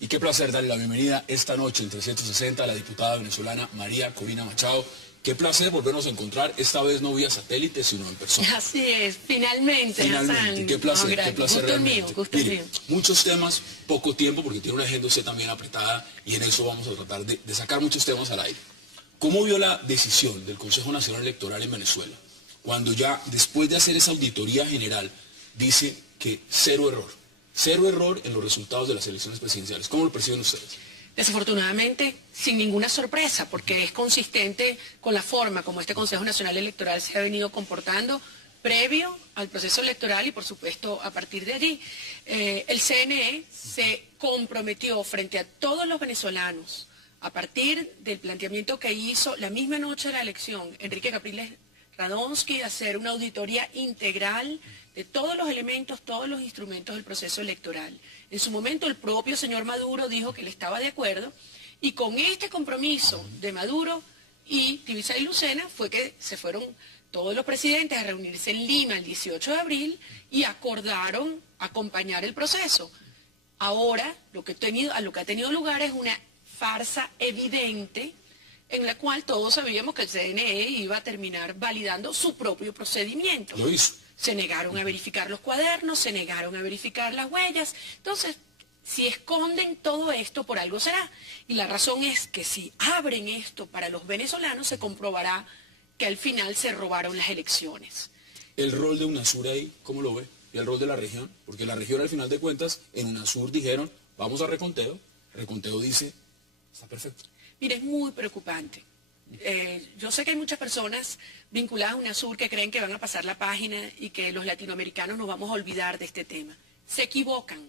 Y qué placer darle la bienvenida esta noche en 360 a la diputada venezolana María Corina Machado. Qué placer volvernos a encontrar, esta vez no vía satélite, sino en persona. Así es, finalmente. Finalmente, qué placer, no, qué placer realmente. Gusto mío. Muchos temas, poco tiempo, porque tiene una agenda usted también apretada, y en eso vamos a tratar de sacar muchos temas al aire. ¿Cómo vio la decisión del Consejo Nacional Electoral en Venezuela, cuando ya, después de hacer esa auditoría general, dice que cero error en los resultados de las elecciones presidenciales? ¿Cómo lo perciben ustedes? Desafortunadamente, sin ninguna sorpresa, porque es consistente con la forma como este Consejo Nacional Electoral se ha venido comportando previo al proceso electoral y, por supuesto, a partir de allí. El CNE se comprometió frente a todos los venezolanos, a partir del planteamiento que hizo la misma noche de la elección Enrique Capriles Radonsky, a hacer una auditoría integral de todos los elementos, todos los instrumentos del proceso electoral. En su momento el propio señor Maduro dijo que él estaba de acuerdo, y con este compromiso de Maduro y Tibisay Lucena fue que se fueron todos los presidentes a reunirse en Lima el 18 de abril y acordaron acompañar el proceso. Ahora lo que ha tenido lugar es una farsa evidente en la cual todos sabíamos que el CNE iba a terminar validando su propio procedimiento. Lo hizo. Se negaron a verificar los cuadernos, se negaron a verificar las huellas. Entonces, si esconden todo esto, por algo será. Y la razón es que si abren esto para los venezolanos, se comprobará que al final se robaron las elecciones. El rol de UNASUR ahí, ¿cómo lo ve? Y el rol de la región, porque la región al final de cuentas, en UNASUR dijeron, vamos a reconteo, reconteo dice, está perfecto. Mire, es muy preocupante. Yo sé que hay muchas personas vinculadas a UNASUR que creen que van a pasar la página y que los latinoamericanos nos vamos a olvidar de este tema. Se equivocan,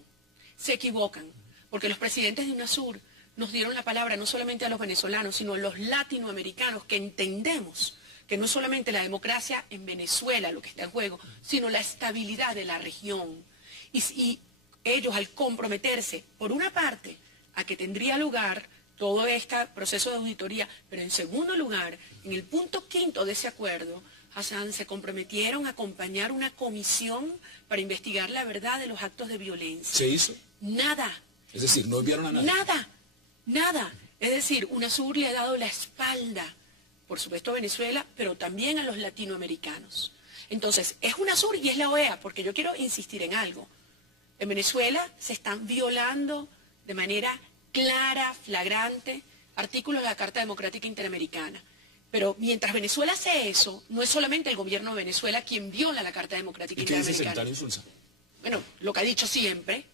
porque los presidentes de UNASUR nos dieron la palabra no solamente a los venezolanos, sino a los latinoamericanos, que entendemos que no es solamente la democracia en Venezuela lo que está en juego, sino la estabilidad de la región. Y ellos, al comprometerse, por una parte, a que tendría lugar todo este proceso de auditoría, pero en segundo lugar, en el punto 5 de ese acuerdo, Hassan, se comprometieron a acompañar una comisión para investigar la verdad de los actos de violencia. ¿Se hizo? Nada. Es decir, no enviaron a nadie. Nada. Es decir, UNASUR le ha dado la espalda, por supuesto a Venezuela, pero también a los latinoamericanos. Entonces, es UNASUR y es la OEA, porque yo quiero insistir en algo. En Venezuela se están violando de manera clara, flagrante, artículos de la Carta Democrática Interamericana. Pero mientras Venezuela hace eso, no es solamente el gobierno de Venezuela quien viola la Carta Democrática Interamericana. ¿Y qué dice el secretario Insulza? Bueno, lo que ha dicho siempre.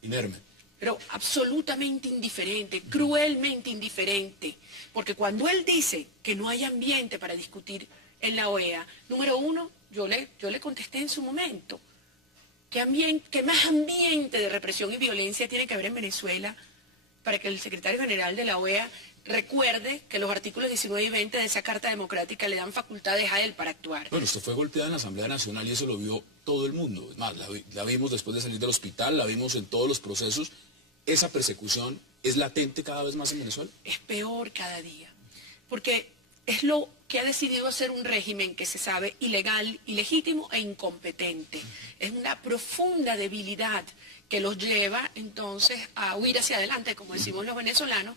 Inerme. Pero absolutamente indiferente, cruelmente indiferente. Porque cuando él dice que no hay ambiente para discutir en la OEA, número uno, yo le contesté en su momento, ¿qué más ambiente de represión y violencia tiene que haber en Venezuela para que el secretario general de la OEA recuerde que los artículos 19 y 20 de esa Carta Democrática le dan facultades a él para actuar? Bueno, esto fue golpeada en la Asamblea Nacional y eso lo vio todo el mundo. Es más, la vimos después de salir del hospital, la vimos en todos los procesos. ¿Esa persecución es latente cada vez más en Venezuela? Es peor cada día, porque es lo que ha decidido hacer un régimen que se sabe ilegal, ilegítimo e incompetente. Es una profunda debilidad que los lleva entonces a huir hacia adelante, como decimos los venezolanos,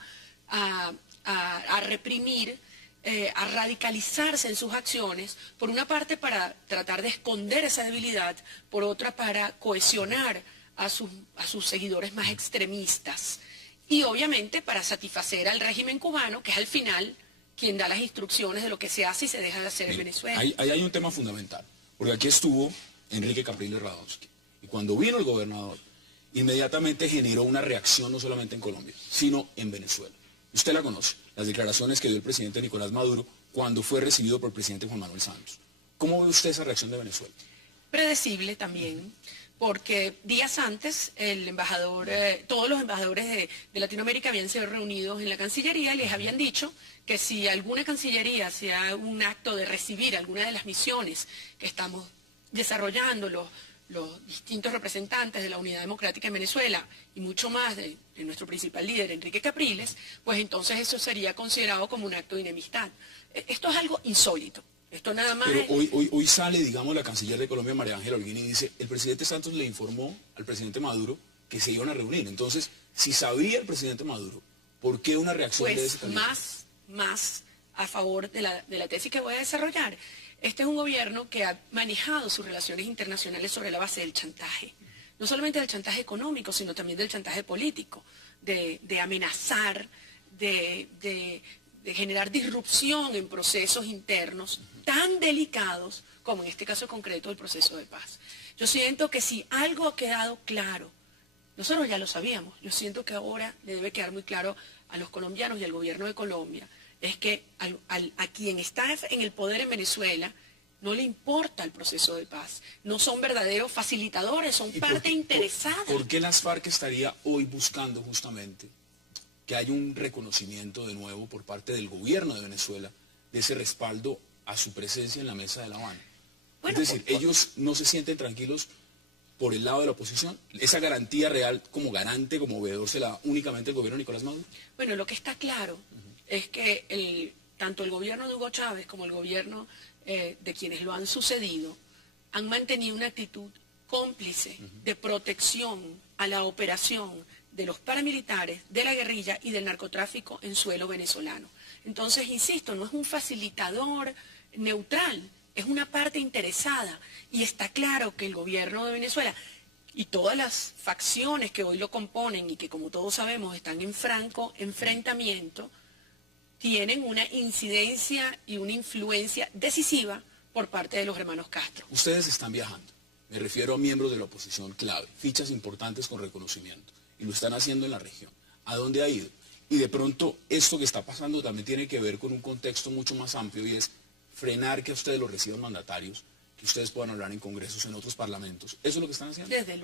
a reprimir, a radicalizarse en sus acciones, por una parte para tratar de esconder esa debilidad, por otra para cohesionar a sus seguidores más extremistas, y obviamente para satisfacer al régimen cubano, que es al final quien da las instrucciones de lo que se hace y se deja de hacer en Venezuela. Ahí hay un tema fundamental, porque aquí estuvo Enrique Capriles Radonsky, y cuando vino el gobernador, inmediatamente generó una reacción no solamente en Colombia, sino en Venezuela. Usted la conoce, las declaraciones que dio el presidente Nicolás Maduro cuando fue recibido por el presidente Juan Manuel Santos. ¿Cómo ve usted esa reacción de Venezuela? Predecible también, porque días antes todos los embajadores de Latinoamérica habían sido reunidos en la Cancillería y les habían dicho que si alguna Cancillería hacía un acto de recibir alguna de las misiones que estamos desarrollando, los distintos representantes de la Unidad Democrática en Venezuela y mucho más de nuestro principal líder, Enrique Capriles, pues entonces eso sería considerado como un acto de enemistad. Esto es algo insólito. Esto nada más Pero hoy sale, digamos, la canciller de Colombia, María Ángela Holguín, y dice, el presidente Santos le informó al presidente Maduro que se iban a reunir. Entonces, si sabía el presidente Maduro, ¿por qué una reacción de ese pues calibre? más a favor de la tesis que voy a desarrollar. Este es un gobierno que ha manejado sus relaciones internacionales sobre la base del chantaje. No solamente del chantaje económico, sino también del chantaje político, de amenazar, de generar disrupción en procesos internos tan delicados como en este caso concreto el proceso de paz. Yo siento que si algo ha quedado claro, nosotros ya lo sabíamos, yo siento que ahora le debe quedar muy claro a los colombianos y al gobierno de Colombia, es que a quien está en el poder en Venezuela no le importa el proceso de paz, no son verdaderos facilitadores, son parte interesada. ¿Por qué las FARC estaría hoy buscando justamente que haya un reconocimiento de nuevo por parte del gobierno de Venezuela de ese respaldo a su presencia en la mesa de La Habana? Bueno, es decir, ellos no se sienten tranquilos por el lado de la oposición. ¿Esa garantía real como garante, como veedor, se la da únicamente el gobierno de Nicolás Maduro? Bueno, lo que está claro es que tanto el gobierno de Hugo Chávez como el gobierno de quienes lo han sucedido han mantenido una actitud cómplice de protección a la operación de los paramilitares, de la guerrilla y del narcotráfico en suelo venezolano. Entonces, insisto, no es un facilitador neutral, es una parte interesada y está claro que el gobierno de Venezuela y todas las facciones que hoy lo componen y que como todos sabemos están en franco enfrentamiento, tienen una incidencia y una influencia decisiva por parte de los hermanos Castro. Ustedes están viajando, me refiero a miembros de la oposición clave, fichas importantes con reconocimiento, y lo están haciendo en la región. ¿A dónde ha ido? Y de pronto esto que está pasando también tiene que ver con un contexto mucho más amplio y es frenar que a ustedes los reciban mandatarios, que ustedes puedan hablar en congresos, en otros parlamentos. ¿Eso es lo que están haciendo? Desde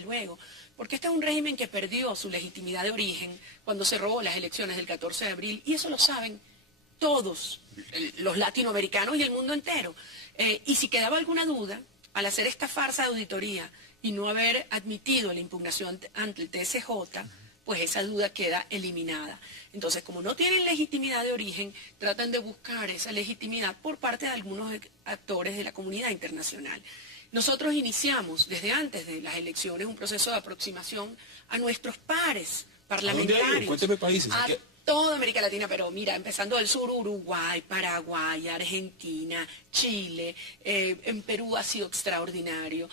luego, porque este es un régimen que perdió su legitimidad de origen cuando se robó las elecciones del 14 de abril, y eso lo saben todos, los latinoamericanos y el mundo entero. Y si quedaba alguna duda, al hacer esta farsa de auditoría y no haber admitido la impugnación ante el TSJ, pues esa duda queda eliminada. Entonces, como no tienen legitimidad de origen, tratan de buscar esa legitimidad por parte de algunos actores de la comunidad internacional. Nosotros iniciamos desde antes de las elecciones un proceso de aproximación a nuestros pares parlamentarios. ¿A dónde ha ido? Cuénteme países. A toda América Latina, pero mira, empezando del sur, Uruguay, Paraguay, Argentina, Chile, en Perú ha sido extraordinario,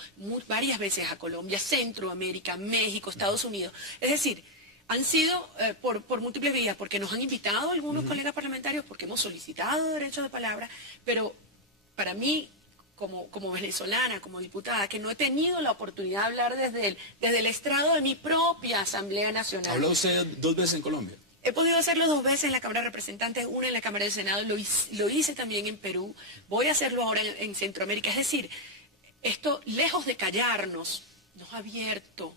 varias veces a Colombia, Centroamérica, México, Estados Unidos. Es decir, han sido por múltiples vías, porque nos han invitado algunos colegas parlamentarios, porque hemos solicitado derecho de palabra, pero para mí, como venezolana, como diputada, que no he tenido la oportunidad de hablar desde el estrado de mi propia Asamblea Nacional. ¿Habló usted 2 veces en Colombia? He podido hacerlo 2 veces en la Cámara de Representantes, una en la Cámara del Senado, lo hice también en Perú, voy a hacerlo ahora en Centroamérica. Es decir, esto, lejos de callarnos, nos ha abierto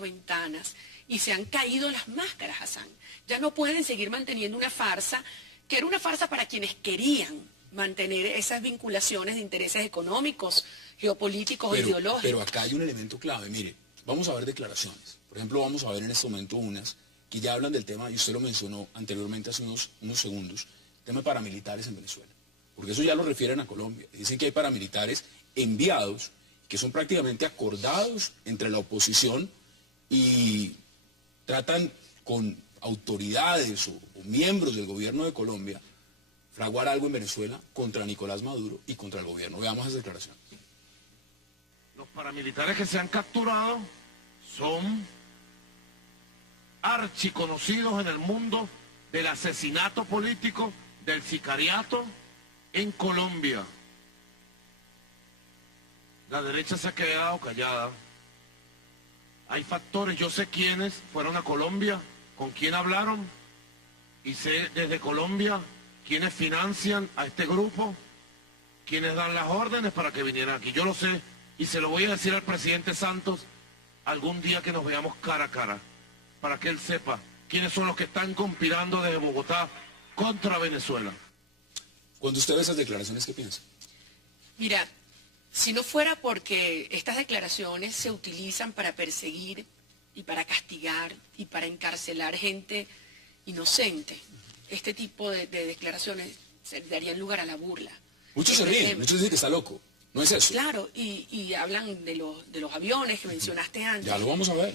ventanas y se han caído las máscaras, Hassan. Ya no pueden seguir manteniendo una farsa, que era una farsa para quienes querían mantener esas vinculaciones de intereses económicos, geopolíticos o ideológicos. Pero acá hay un elemento clave, mire, vamos a ver declaraciones. Por ejemplo, vamos a ver en este momento unas que ya hablan del tema, y usted lo mencionó anteriormente hace unos segundos, el tema de paramilitares en Venezuela. Porque eso ya lo refieren a Colombia. Dicen que hay paramilitares enviados, que son prácticamente acordados entre la oposición y tratan con autoridades o miembros del gobierno de Colombia fraguar algo en Venezuela contra Nicolás Maduro y contra el gobierno. Veamos esa declaración. Los paramilitares que se han capturado son archiconocidos en el mundo del asesinato político, del sicariato en Colombia. La derecha se ha quedado callada. Hay factores, yo sé quiénes fueron a Colombia, con quién hablaron, y sé desde Colombia quiénes financian a este grupo, quiénes dan las órdenes para que vinieran aquí. Yo lo sé, y se lo voy a decir al presidente Santos algún día que nos veamos cara a cara, para que él sepa quiénes son los que están conspirando desde Bogotá contra Venezuela. Cuando usted ve esas declaraciones, ¿qué piensa? Mira, Si no fuera porque estas declaraciones se utilizan para perseguir y para castigar y para encarcelar gente inocente, este tipo de declaraciones se darían lugar a la burla. Muchos se ríen, muchos dicen que está loco. ¿No es eso? Claro, y hablan de los aviones que mencionaste antes. Ya lo vamos a ver.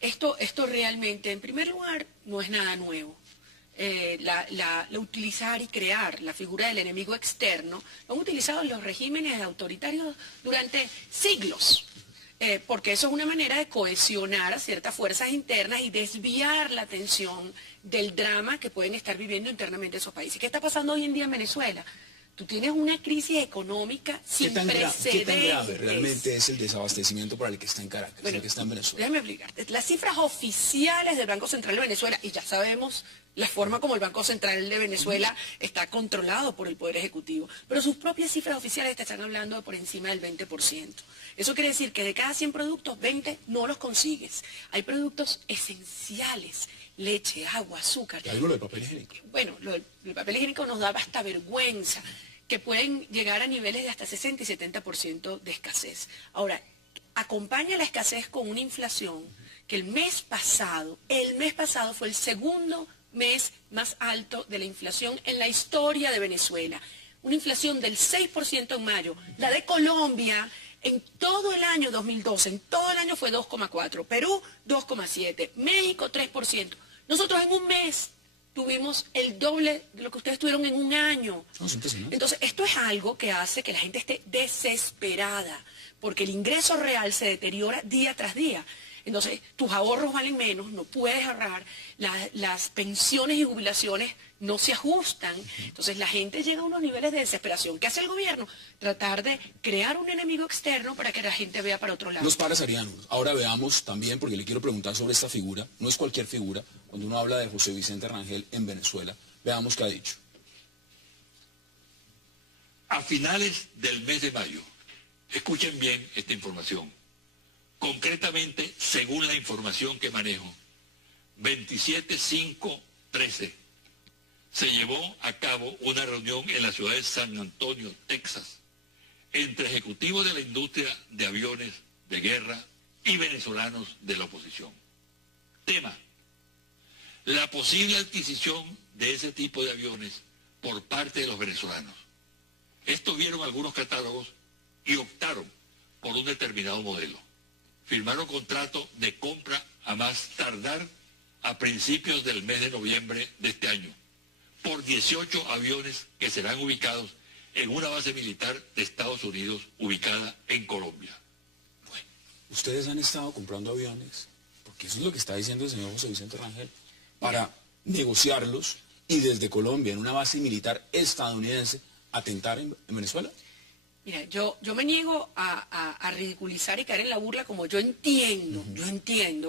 Esto realmente, en primer lugar, no es nada nuevo. La utilizar y crear la figura del enemigo externo lo han utilizado los regímenes autoritarios durante siglos. Porque eso es una manera de cohesionar a ciertas fuerzas internas y desviar la atención del drama que pueden estar viviendo internamente esos países. ¿Qué está pasando hoy en día en Venezuela? Tú tienes una crisis económica sin precedentes. ¿Qué tan grave realmente es el desabastecimiento para el que está en Caracas, bueno, el que está en Venezuela? Déjame explicarte. Las cifras oficiales del Banco Central de Venezuela, y ya sabemos la forma como el Banco Central de Venezuela está controlado por el Poder Ejecutivo, pero sus propias cifras oficiales te están hablando de por encima del 20%. Eso quiere decir que de cada 100 productos, 20 no los consigues. Hay productos esenciales, leche, agua, azúcar. ¿Y algo lo del papel higiénico? Bueno, el papel higiénico nos da hasta vergüenza, que pueden llegar a niveles de hasta 60 y 70% de escasez. Ahora, acompaña la escasez con una inflación que el mes pasado fue el segundo mes más alto de la inflación en la historia de Venezuela. Una inflación del 6% en mayo. La de Colombia, en todo el año 2012, en todo el año fue 2,4%. Perú, 2,7%. México, 3%. Nosotros en un mes tuvimos el doble de lo que ustedes tuvieron en un año. Entonces, esto es algo que hace que la gente esté desesperada, porque el ingreso real se deteriora día tras día. Entonces, tus ahorros valen menos, no puedes ahorrar, las pensiones y jubilaciones no se ajustan. Entonces, la gente llega a unos niveles de desesperación. ¿Qué hace el gobierno? Tratar de crear un enemigo externo para que la gente vea para otro lado. Los pares arianos. Ahora veamos también, porque le quiero preguntar sobre esta figura, no es cualquier figura, cuando uno habla de José Vicente Rangel en Venezuela, veamos qué ha dicho. A finales del mes de mayo, escuchen bien esta información, concretamente, según la información que manejo, 27/5/13, se llevó a cabo una reunión en la ciudad de San Antonio, Texas, entre ejecutivos de la industria de aviones de guerra y venezolanos de la oposición. Tema: la posible adquisición de ese tipo de aviones por parte de los venezolanos. Estos vieron algunos catálogos y optaron por un determinado modelo. Firmaron contrato de compra a más tardar a principios del mes de noviembre de este año, por 18 aviones que serán ubicados en una base militar de Estados Unidos ubicada en Colombia. Bueno, ustedes han estado comprando aviones, porque eso es lo que está diciendo el señor José Vicente Rangel, para negociarlos y desde Colombia, en una base militar estadounidense, atentar en Venezuela. Mira, yo me niego a ridiculizar y caer en la burla, como yo entiendo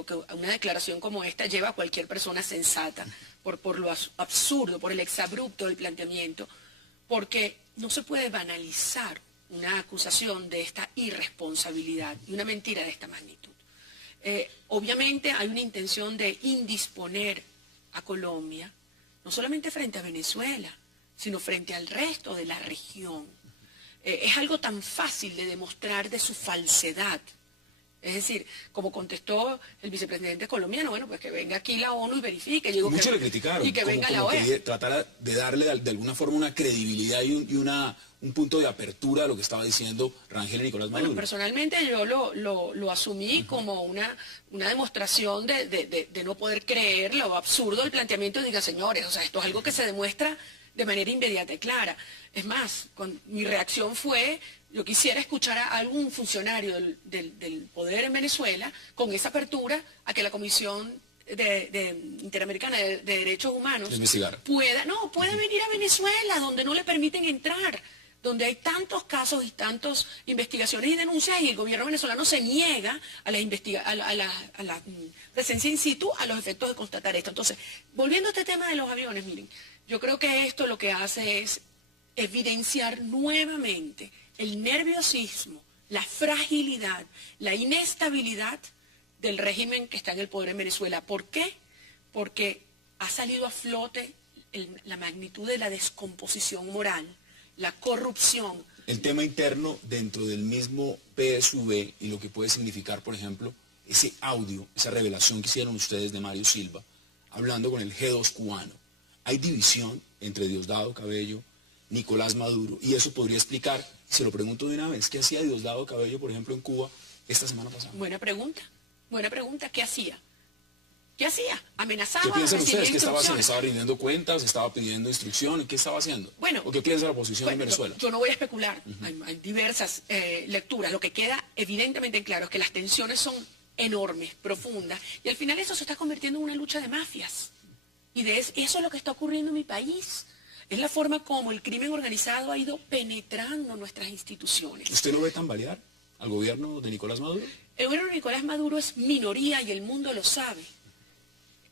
que una declaración como esta lleva a cualquier persona sensata por lo absurdo, por el exabrupto del planteamiento, porque no se puede banalizar una acusación de esta irresponsabilidad y una mentira de esta magnitud. Obviamente hay una intención de indisponer a Colombia, no solamente frente a Venezuela, sino frente al resto de la región. Es algo tan fácil de demostrar de su falsedad. Es decir, como contestó el vicepresidente colombiano, bueno, pues que venga aquí la ONU y verifique. Muchos le criticaron. Y que venga la OEA. Que tratara de darle de alguna forma una credibilidad y un punto de apertura a lo que estaba diciendo Rangel y Nicolás Maduro. Bueno, personalmente yo lo asumí como una demostración de no poder creer lo absurdo del planteamiento y diga, señores, o sea, esto es algo que se demuestra de manera inmediata y clara. Es más, mi reacción fue, yo quisiera escuchar a algún funcionario del poder en Venezuela con esa apertura a que la Comisión Interamericana de Derechos Humanos pueda venir a Venezuela, donde no le permiten entrar, donde hay tantos casos y tantas investigaciones y denuncias, y el gobierno venezolano se niega a la presencia in situ a los efectos de constatar esto. Entonces, volviendo a este tema de los aviones, miren, yo creo que esto lo que hace es evidenciar nuevamente el nerviosismo, la fragilidad, la inestabilidad del régimen que está en el poder en Venezuela. ¿Por qué? Porque ha salido a flote la magnitud de la descomposición moral, la corrupción. El tema interno dentro del mismo PSV y lo que puede significar, por ejemplo, ese audio, esa revelación que hicieron ustedes de Mario Silva, hablando con el G2 cubano. Hay división entre Diosdado Cabello, Nicolás Maduro, y eso podría explicar, se lo pregunto de una vez, ¿qué hacía Diosdado Cabello, por ejemplo, en Cuba esta semana pasada? Buena pregunta, ¿qué hacía? ¿Qué hacía? Amenazaba. ¿Qué piensan recibía ustedes? ¿Qué estaba haciendo? instrucciones. ¿Estaba rindiendo cuentas? ¿Estaba pidiendo instrucciones? ¿Qué estaba haciendo? Bueno, ¿O qué piensa la oposición en Bueno, Venezuela? yo no voy a especular, hay diversas lecturas. Lo que queda evidentemente claro es que las tensiones son enormes, profundas, y al final eso se está convirtiendo en una lucha de mafias. Y eso es lo que está ocurriendo en mi país. Es la forma como el crimen organizado ha ido penetrando nuestras instituciones. ¿Usted no ve tambalear al gobierno de Nicolás Maduro? El gobierno de Nicolás Maduro es minoría y el mundo lo sabe.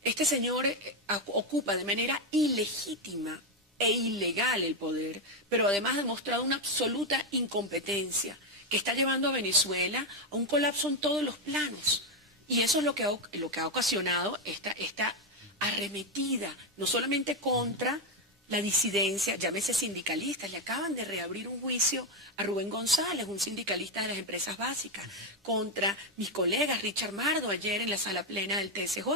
Este señor ocupa de manera ilegítima e ilegal el poder, pero además ha demostrado una absoluta incompetencia que está llevando a Venezuela a un colapso en todos los planos. Y eso es lo que ha ocasionado esta arremetida, no solamente contra la disidencia, llámese sindicalistas, le acaban de reabrir un juicio a Rubén González, un sindicalista de las empresas básicas, contra mis colegas, Richard Mardo, ayer en la sala plena del TSJ,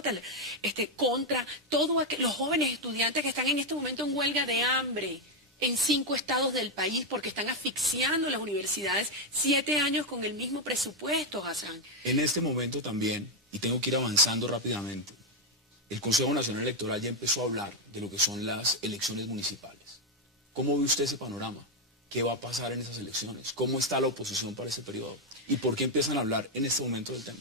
contra todos los jóvenes estudiantes que están en este momento en huelga de hambre en 5 estados del país porque están asfixiando las universidades 7 años con el mismo presupuesto, Hassan. En este momento también, y tengo que ir avanzando rápidamente, el Consejo Nacional Electoral ya empezó a hablar de lo que son las elecciones municipales. ¿Cómo ve usted ese panorama? ¿Qué va a pasar en esas elecciones? ¿Cómo está la oposición para ese periodo? ¿Y por qué empiezan a hablar en este momento del tema?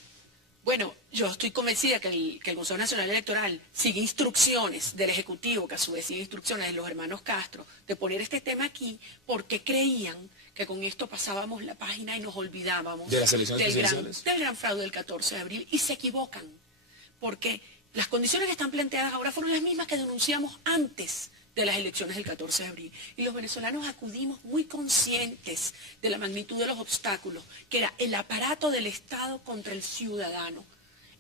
Bueno, yo estoy convencida que el Consejo Nacional Electoral sigue instrucciones del Ejecutivo, que a su vez sigue instrucciones de los hermanos Castro, de poner este tema aquí porque creían que con esto pasábamos la página y nos olvidábamos ¿De las elecciones presidenciales? del gran fraude del 14 de abril, y se equivocan, porque las condiciones que están planteadas ahora fueron las mismas que denunciamos antes de las elecciones del 14 de abril. Y los venezolanos acudimos muy conscientes de la magnitud de los obstáculos, que era el aparato del Estado contra el ciudadano.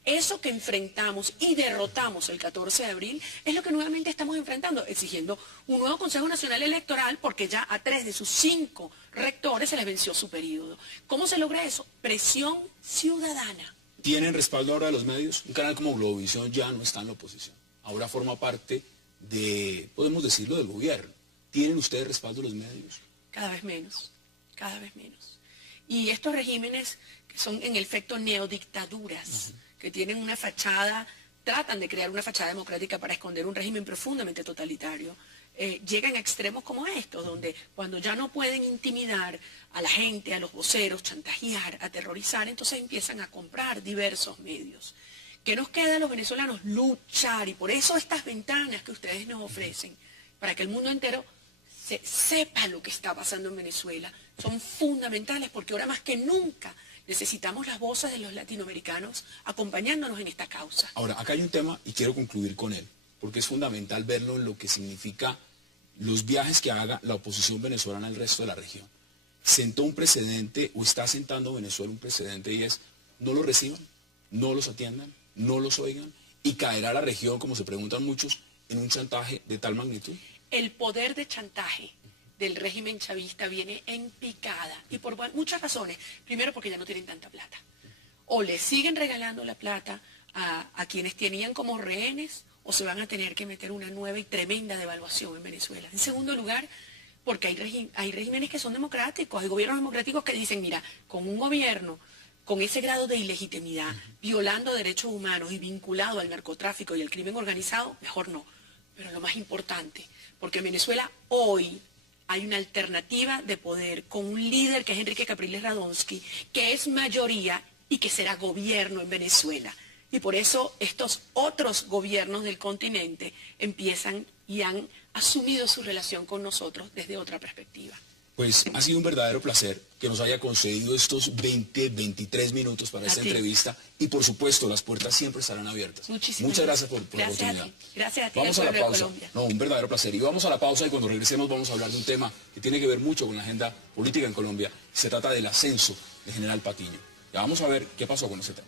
Eso que enfrentamos y derrotamos el 14 de abril es lo que nuevamente estamos enfrentando, exigiendo un nuevo Consejo Nacional Electoral porque ya a 3 de sus 5 rectores se les venció su periodo. ¿Cómo se logra eso? Presión ciudadana. ¿Tienen respaldo ahora de los medios? Un canal como Globovisión ya no está en la oposición. Ahora forma parte de, podemos decirlo, del gobierno. ¿Tienen ustedes respaldo de los medios? Cada vez menos, cada vez menos. Y estos regímenes que son en efecto neodictaduras, que tienen una fachada, tratan de crear una fachada democrática para esconder un régimen profundamente totalitario, llegan a extremos como estos, donde cuando ya no pueden intimidar a la gente, a los voceros, chantajear, aterrorizar, entonces empiezan a comprar diversos medios. ¿Qué nos queda a los venezolanos? Luchar, y por eso estas ventanas que ustedes nos ofrecen, para que el mundo entero sepa lo que está pasando en Venezuela, son fundamentales, porque ahora más que nunca necesitamos las voces de los latinoamericanos acompañándonos en esta causa. Ahora, acá hay un tema y quiero concluir con él, porque es fundamental verlo en lo que significa los viajes que haga la oposición venezolana al resto de la región. Sentó un precedente, o está sentando Venezuela un precedente, y es: no los reciban, no los atiendan, no los oigan, y caerá la región, como se preguntan muchos, en un chantaje de tal magnitud. El poder de chantaje del régimen chavista viene en picada, y por muchas razones. Primero, porque ya no tienen tanta plata. O le siguen regalando la plata a quienes tenían como rehenes, o se van a tener que meter una nueva y tremenda devaluación en Venezuela. En segundo lugar, porque hay regímenes que son democráticos, hay gobiernos democráticos que dicen: mira, con un gobierno con ese grado de ilegitimidad, violando derechos humanos y vinculado al narcotráfico y al crimen organizado, mejor no. Pero lo más importante, porque en Venezuela hoy hay una alternativa de poder con un líder que es Enrique Capriles Radonsky, que es mayoría y que será gobierno en Venezuela. Y por eso estos otros gobiernos del continente empiezan y han asumido su relación con nosotros desde otra perspectiva. Pues ha sido un verdadero placer que nos haya concedido estos 23 minutos para esta entrevista, y por supuesto las puertas siempre estarán abiertas. Muchas gracias por la oportunidad. Gracias a ti, vamos a la de pausa. Colombia. No, un verdadero placer. Y vamos a la pausa, y cuando regresemos vamos a hablar de un tema que tiene que ver mucho con la agenda política en Colombia. Se trata del ascenso de General Patiño. Ya vamos a ver qué pasó con ese tema.